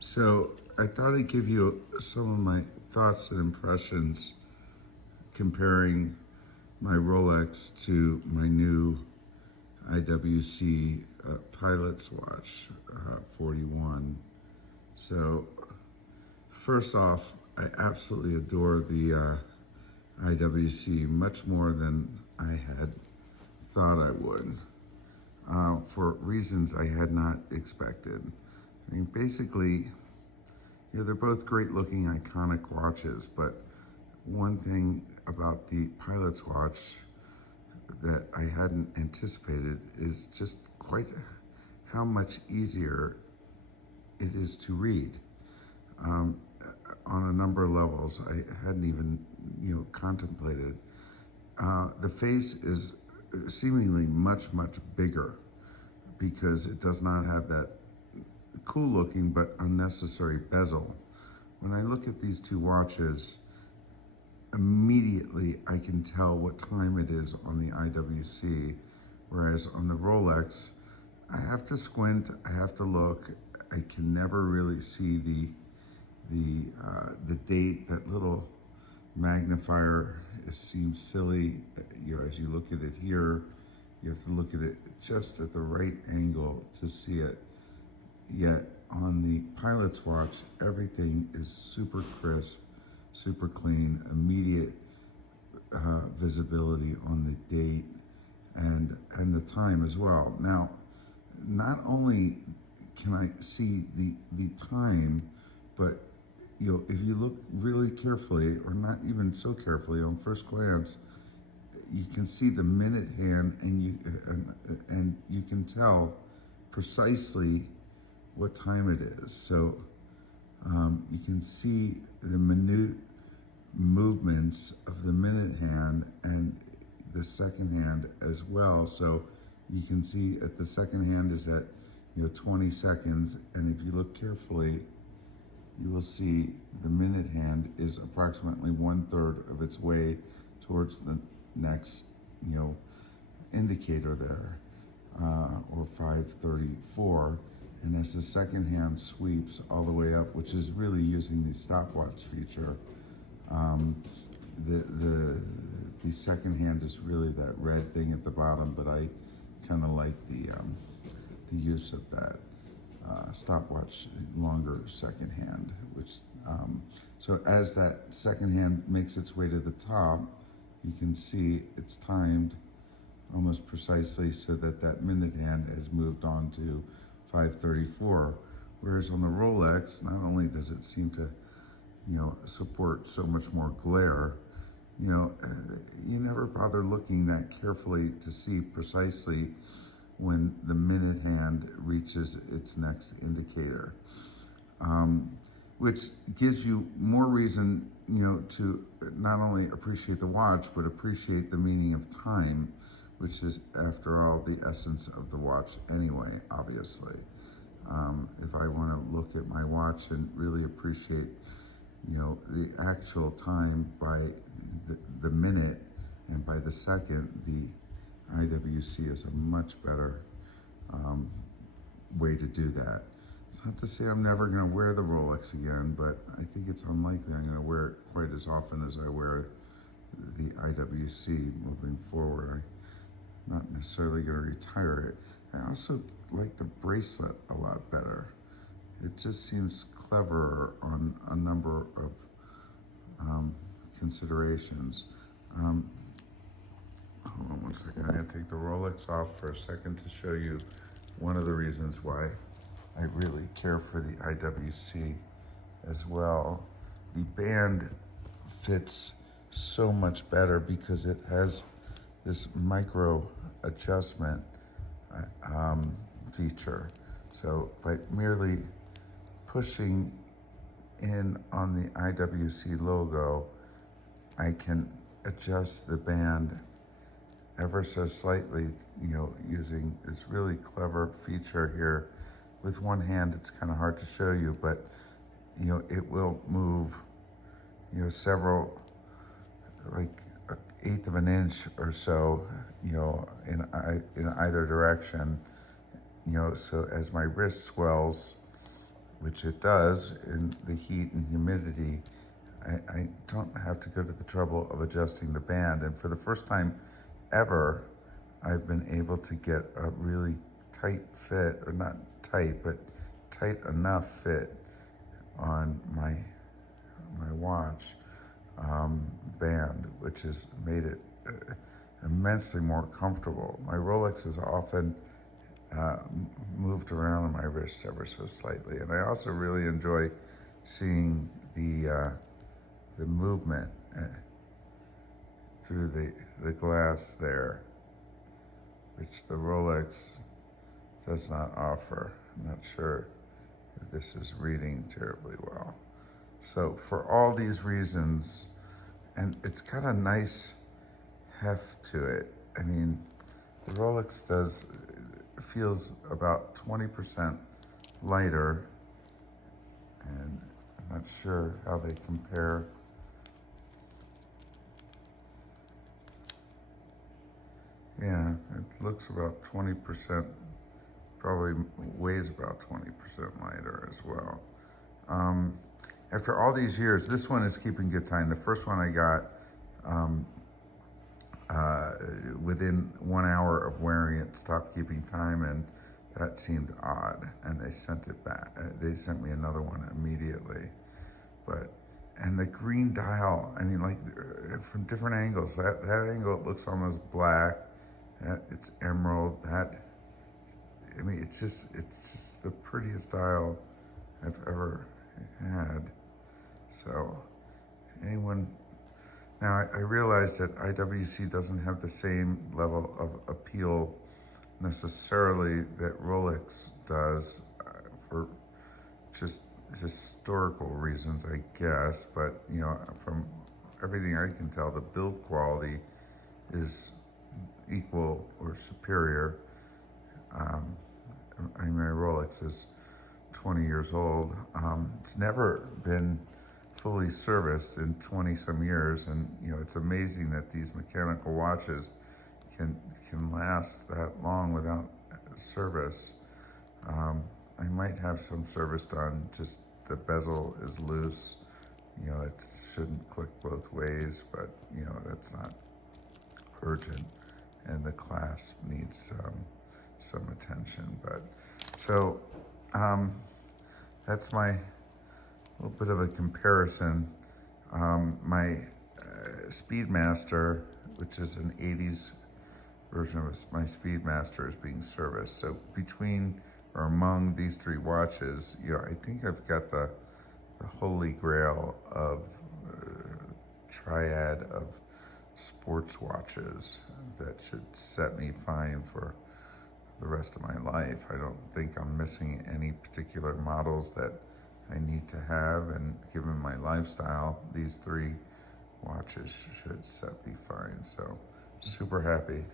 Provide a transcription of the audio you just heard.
So I thought I'd give you some of my thoughts and impressions comparing my Rolex to my new IWC Pilot's Watch 41. So first off, I absolutely adore the IWC much more than I had thought I would, for reasons I had not expected. I mean, basically, they're both great looking iconic watches, but one thing about the Pilot's Watch that I hadn't anticipated is just quite how much easier it is to read. On a number of levels I hadn't even, contemplated. The face is seemingly much, much bigger because it does not have that cool looking but unnecessary bezel. When I look at these two watches, immediately I can tell what time it is on the IWC, whereas on the Rolex, I have to squint, I have to look, I can never really see the date. That little magnifier, it seems silly. As you look at it here, you have to look at it just at the right angle to see it. Yet on the Pilot's Watch, everything is super crisp, super clean, immediate visibility on the date and the time as well. Now, not only can I see the time, but if you look really carefully, or not even so carefully, on first glance, you can see the minute hand, and you can tell precisely what time it is. So you can see the minute movements of the minute hand and the second hand as well. So you can see at the second hand is at 20 seconds, and if you look carefully, you will see the minute hand is approximately 1/3 of its way towards the next indicator there, or 5:34. And as the second hand sweeps all the way up, which is really using the stopwatch feature, the second hand is really that red thing at the bottom, but I kind of like the use of that stopwatch longer second hand, which so as that second hand makes its way to the top, you can see it's timed almost precisely so that that minute hand has moved on to 5:34. Whereas on the Rolex, not only does it seem to support so much more glare, you never bother looking that carefully to see precisely when the minute hand reaches its next indicator, which gives you more reason, to not only appreciate the watch, but appreciate the meaning of time, which is, after all, the essence of the watch anyway, obviously. If I want to look at my watch and really appreciate, the actual time by the minute and by the second, the IWC is a much better way to do that. It's not to say I'm never going to wear the Rolex again, but I think it's unlikely I'm going to wear it quite as often as I wear the IWC moving forward. I'm not necessarily going to retire it. I also like the bracelet a lot better. It just seems cleverer on a number of considerations. Hold on one second. I'm going to take the Rolex off for a second to show you one of the reasons why I really care for the IWC as well. The band fits so much better because it has this micro adjustment feature. So by merely pushing in on the IWC logo, I can adjust the band ever so slightly, using this really clever feature here. With one hand, it's kind of hard to show you, but it will move, several, like 1/8 of an inch or so, in either direction, so as my wrist swells, which it does in the heat and humidity. I don't have to go to the trouble of adjusting the band. And for the first time ever, I've been able to get a really tight fit, or not tight, but tight enough fit on my watch band, which has made it immensely more comfortable. My Rolex is often moved around on my wrist ever so slightly, and I also really enjoy seeing the movement through the glass there, which the Rolex does not offer. I'm not sure if this is reading terribly well. So for all these reasons, and it's got a nice heft to it. I mean, the Rolex feels about 20% lighter, and I'm not sure how they compare. Yeah, it looks about 20%, probably weighs about 20% lighter as well. After all these years, this one is keeping good time. The first one I got, within 1 hour of wearing it, stopped keeping time, and that seemed odd. And they sent it back. They sent me another one immediately. And the green dial, I mean, like from different angles. That angle, it looks almost black. It's emerald. I mean, it's just the prettiest dial I've ever had. So, now I realize that IWC doesn't have the same level of appeal necessarily that Rolex does, for just historical reasons, I guess. But, you know, from everything I can tell, the build quality is equal or superior. I mean, my Rolex is 20 years old. It's never been fully serviced in 20 some years, and you know, it's amazing that these mechanical watches can last that long without service. I might have some service done, just the bezel is loose. You know, it shouldn't click both ways, but you know, that's not urgent, and the clasp needs some attention. But so that's my little bit of a comparison. My Speedmaster, which is an 80s version of my Speedmaster, is being serviced. So between or among these three watches, you know, I think I've got the holy grail of triad of sports watches that should set me fine for the rest of my life. I don't think I'm missing any particular models that I need to have, and given my lifestyle, these three watches should set me fine. So super happy